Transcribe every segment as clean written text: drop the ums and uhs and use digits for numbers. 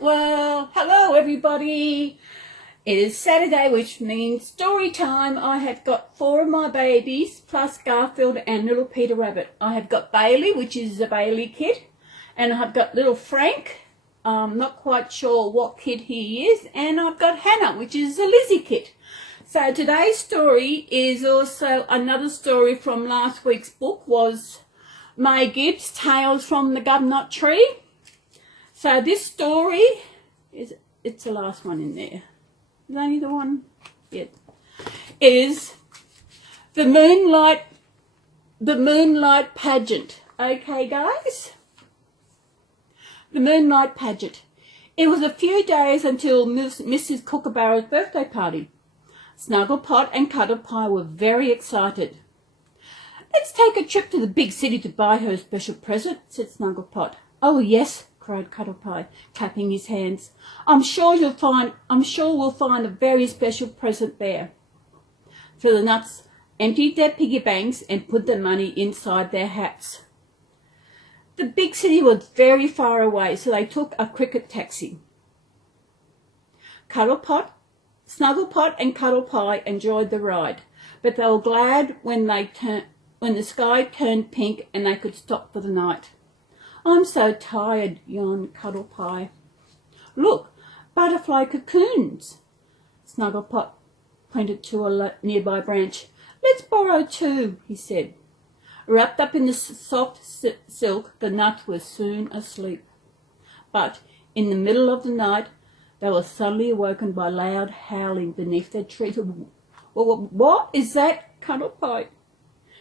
Well, hello everybody. It is Saturday, which means story time. I have got 4 of my babies, plus Garfield and little Peter Rabbit. I have got Bailey, which is a Bailey kid, and I've got little Frank, not quite sure what kid he is, and I've got Hannah, which is a Lizzie kid. So today's story is also another story from last week's book, was May Gibbs' Tales from the Gumnut Tree. So this story it's the last one in there. Is only the one? Yeah. Is the moonlight pageant. Okay, guys? The moonlight pageant. It was a few days until Mrs. Kookaburra's birthday party. Snugglepot and Cuddlepie were very excited. "Let's take a trip to the big city to buy her a special present," said Snugglepot. "Oh, yes," cried Cuddlepie, clapping his hands. I'm sure we'll find a very special present there." So the nuts emptied their piggy banks and put the money inside their hats. The big city was very far away, so they took a cricket taxi. Snugglepot and Cuddlepie enjoyed the ride, but they were glad when the sky turned pink and they could stop for the night. "I'm so tired," yawned Cuddlepie. "Look, butterfly cocoons." Snugglepot pointed to a nearby branch. "Let's borrow 2, he said. Wrapped up in the soft silk, the nut was soon asleep. But in the middle of the night, they were suddenly awoken by loud howling beneath their tree. "What is that?" Cuddlepie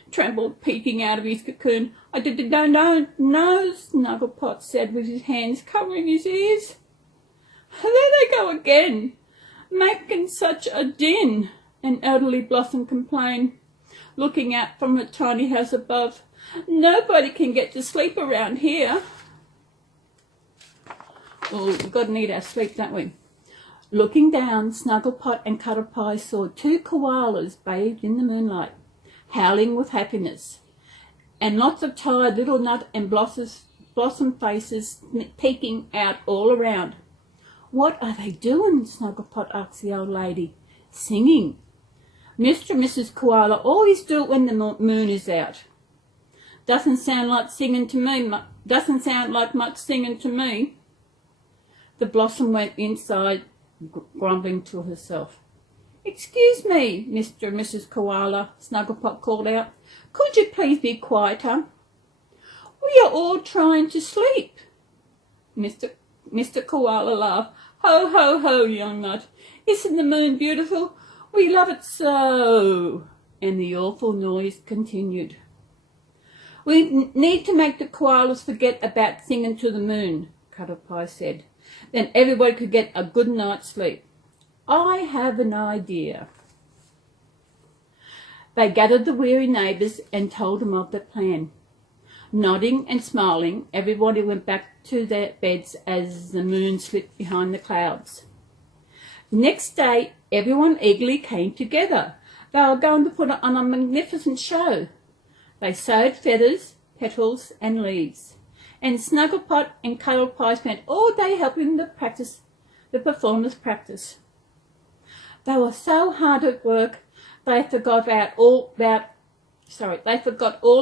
trembled, peeking out of his cocoon. "I don't know," Snugglepot said with his hands covering his ears. "There they go again, making such a din," an elderly blossom complained, looking out from a tiny house above. "Nobody can get to sleep around here." "Oh, we've got to need our sleep, don't we?" Looking down, Snugglepot and Cuddlepie saw 2 koalas bathed in the moonlight, howling with happiness, and lots of tired little nut and blossom faces peeking out all around. "What are they doing?" Snugglepot asked the old lady. "Singing. Mr. and Mrs. Koala always do it when the moon is out." Doesn't sound like much singing to me." The blossom went inside, grumbling to herself. "Excuse me, Mr. and Mrs. Koala," Snugglepot called out. "Could you please be quieter? We are all trying to sleep." Mr. Koala laughed. "Ho, ho, ho, young nut. Isn't the moon beautiful? We love it so." And the awful noise continued. "We need to make the koalas forget about singing to the moon," Cuddlepie said. "Then everybody could get a good night's sleep. I have an idea." They gathered the weary neighbours and told them of their plan. Nodding and smiling, everybody went back to their beds as the moon slipped behind the clouds. Next day, everyone eagerly came together. They were going to put on a magnificent show. They sewed feathers, petals and leaves, and Snugglepot and Cuddlepie spent all day helping the performers practice. They were so hard at work, they forgot all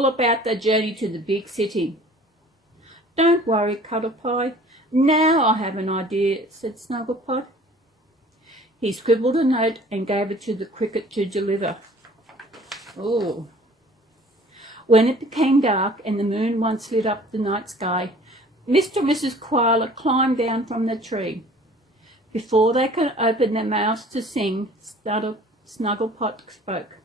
about the journey to the big city. "Don't worry, Cuddlepie. Now I have an idea," said Snugglepot. He scribbled a note and gave it to the cricket to deliver. Oh. When it became dark and the moon once lit up the night sky, Mr. and Mrs. Koala climbed down from the tree. Before they could open their mouths to sing, Snugglepot spoke.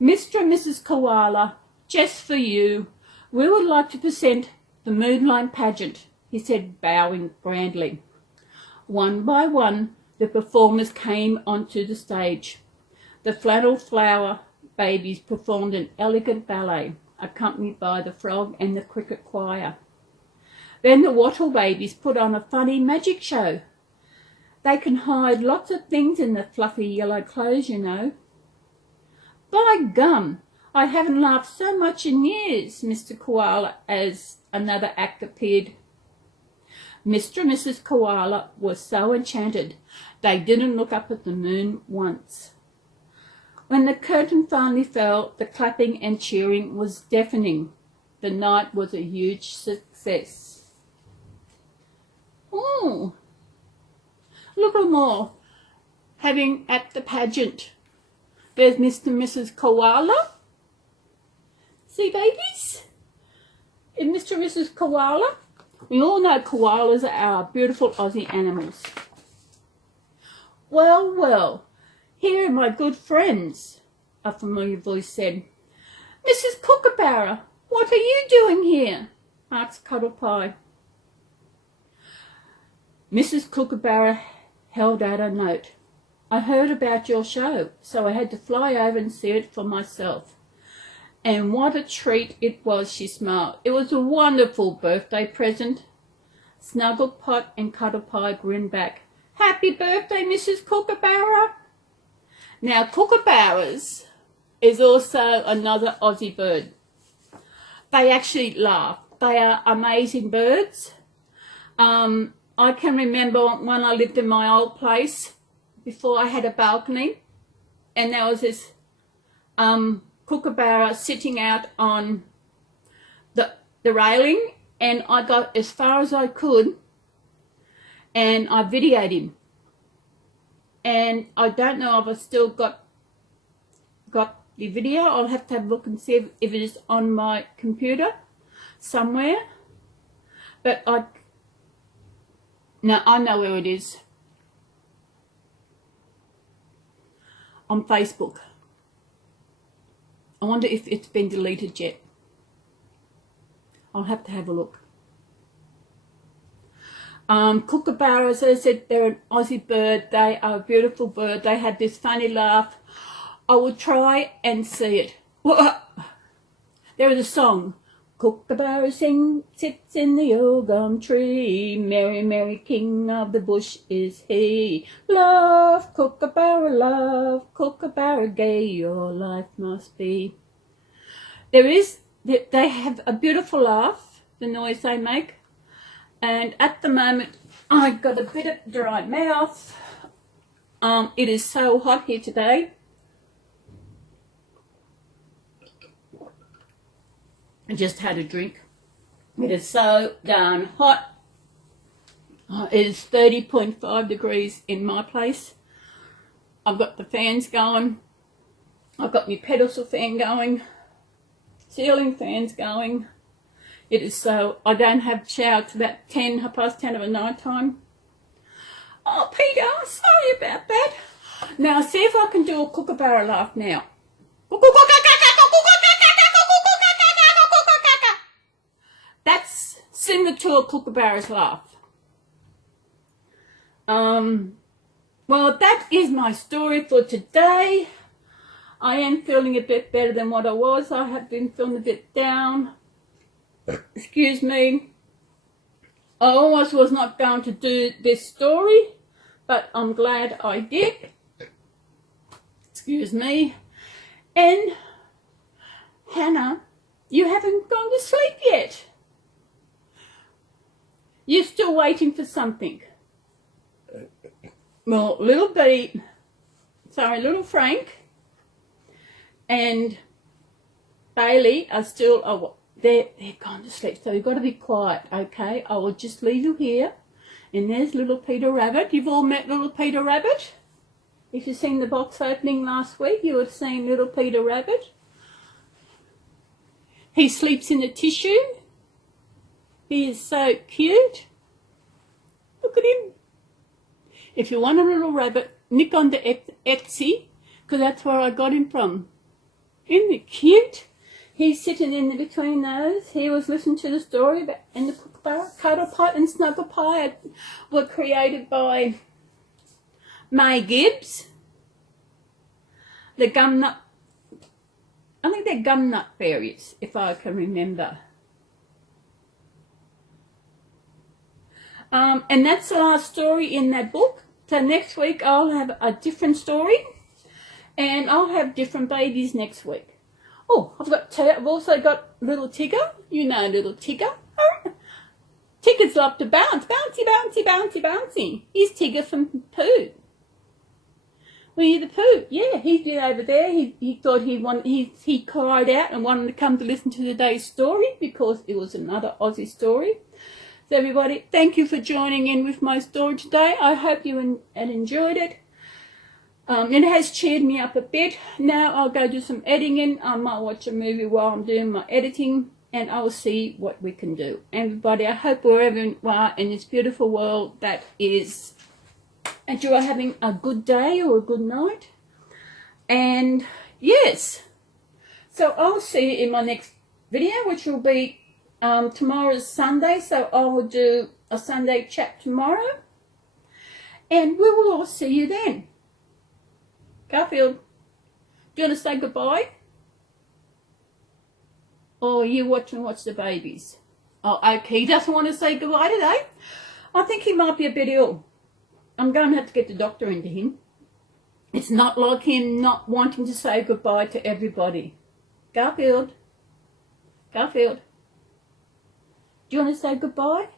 "Mr. and Mrs. Koala, just for you, we would like to present the moonlight pageant," he said, bowing grandly. One by one, the performers came onto the stage. The flannel flower babies performed an elegant ballet, accompanied by the frog and the cricket choir. Then the wattle babies put on a funny magic show. They can hide lots of things in the fluffy yellow clothes, you know. "By gum, I haven't laughed so much in years, Mr. Koala, as another act appeared. Mr. and Mrs. Koala were so enchanted they didn't look up at the moon once. When the curtain finally fell, the clapping and cheering was deafening. The night was a huge success. Oh, look at them all having at the pageant. There's Mr. and Mrs. Koala. See, babies? And Mr. and Mrs. Koala. We all know koalas are our beautiful Aussie animals. Well, well, here are my good friends, a familiar voice said. Mrs. Kookaburra, what are you doing here? Asked Cuddlepie. Mrs. Kookaburra held out a note. I heard about your show, so I had to fly over and see it for myself. And what a treat it was, she smiled. It was a wonderful birthday present. Snugglepot and Cuddlepie grinned back. Happy birthday, Mrs. Kookaburra. Now, kookaburras is also another Aussie bird. They actually laugh. They are amazing birds. I can remember when I lived in my old place, before I had a balcony, and there was this kookaburra sitting out on the railing, and I got as far as I could, and I videoed him. And I don't know if I still got the video. I'll have to have a look and see if it is on my computer somewhere. But I know where it is. On Facebook. I wonder if it's been deleted yet. I'll have to have a look. Kookaburras, as I said, they're an Aussie bird. They are a beautiful bird. They have this funny laugh. I will try and see it. There is a song. Kookaburra sits in the old gum tree. Merry, merry king of the bush is he. Love, Kookaburra gay, your life must be. They have a beautiful laugh, the noise they make. And at the moment, I've got a bit of dry mouth. It is so hot here today. I just had a drink. It is so darn hot. It is 30.5 degrees in my place. I've got the fans going. I've got my pedestal fan going. Ceiling fans going. It is so, I don't have shower till about 10:30 of the night time. Oh, Peter, sorry about that. Now, see if I can do a kookaburra laugh now. That's similar to a kookaburra's laugh. Well, that is my story for today. I am feeling a bit better than what I was. I have been feeling a bit down. Excuse me. I almost was not going to do this story, but I'm glad I did. Excuse me. And Hannah, you haven't gone to sleep yet. You're still waiting for something. Well, little Frank and Bailey are still they're gone to sleep, so you've got to be quiet, okay? I will just leave you here. And there's little Peter Rabbit. You've all met little Peter Rabbit. If you've seen the box opening last week, you would have seen little Peter Rabbit. He sleeps in the tissue. He is so cute. Look at him. If you want a little rabbit, nick on the Etsy, because that's where I got him from. Isn't it cute? He's sitting in between those. He was listening to the story about, and the kookaburra, Cuddlepot and Snugglepie were created by May Gibbs. The gumnut, I think they're gumnut fairies, if I can remember. And that's the last story in that book. So next week I'll have a different story, and I'll have different babies next week. Oh, I've also got little Tigger. You know little Tigger. Tigger's love to bounce. Bouncy, bouncy, bouncy, bouncy. He's Tigger from Pooh. Winnie the Pooh. Yeah, he's been over there. He thought he cried out and wanted to come to listen to today's story because it was another Aussie story. So everybody, thank you for joining in with my story today. I hope you enjoyed it. It has cheered me up a bit. Now I'll go do some editing. I might watch a movie while I'm doing my editing, and I'll see what we can do. Everybody, I hope wherever you are in this beautiful world that you are having a good day or a good night. And yes, so I'll see you in my next video, which will be tomorrow's Sunday. So I will do a Sunday chat tomorrow, and we will all see you then. Garfield, do you want to say goodbye? Or you watch the babies? Oh, okay, he doesn't want to say goodbye today. I think he might be a bit ill. I'm going to have to get the doctor into him. It's not like him not wanting to say goodbye to everybody. Garfield, Garfield, do you want to say goodbye?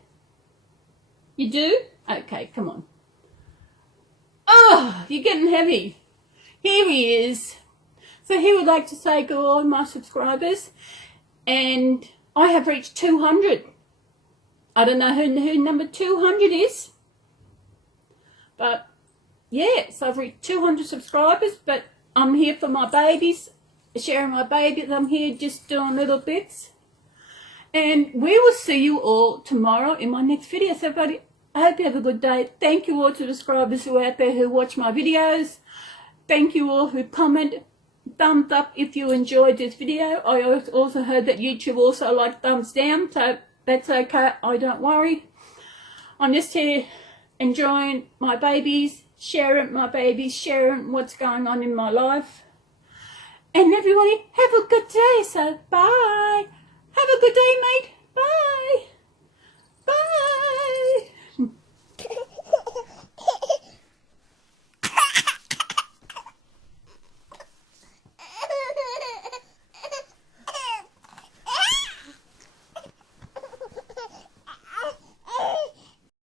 You do? Okay, come on. Oh, you're getting heavy. Here he is. So he would like to say goodbye to my subscribers. And I have reached 200. I don't know who number 200 is. But, yeah, so I've reached 200 subscribers. But I'm here for my babies, sharing my babies. I'm here just doing little bits. And we will see you all tomorrow in my next video. So, everybody, I hope you have a good day. Thank you all to the subscribers who are out there who watch my videos. Thank you all who comment. Thumbs up if you enjoyed this video. I also heard that YouTube also likes thumbs down, so that's okay. I don't worry. I'm just here enjoying my babies, sharing what's going on in my life. And everybody, have a good day. So bye. Have a good day, mate. Bye.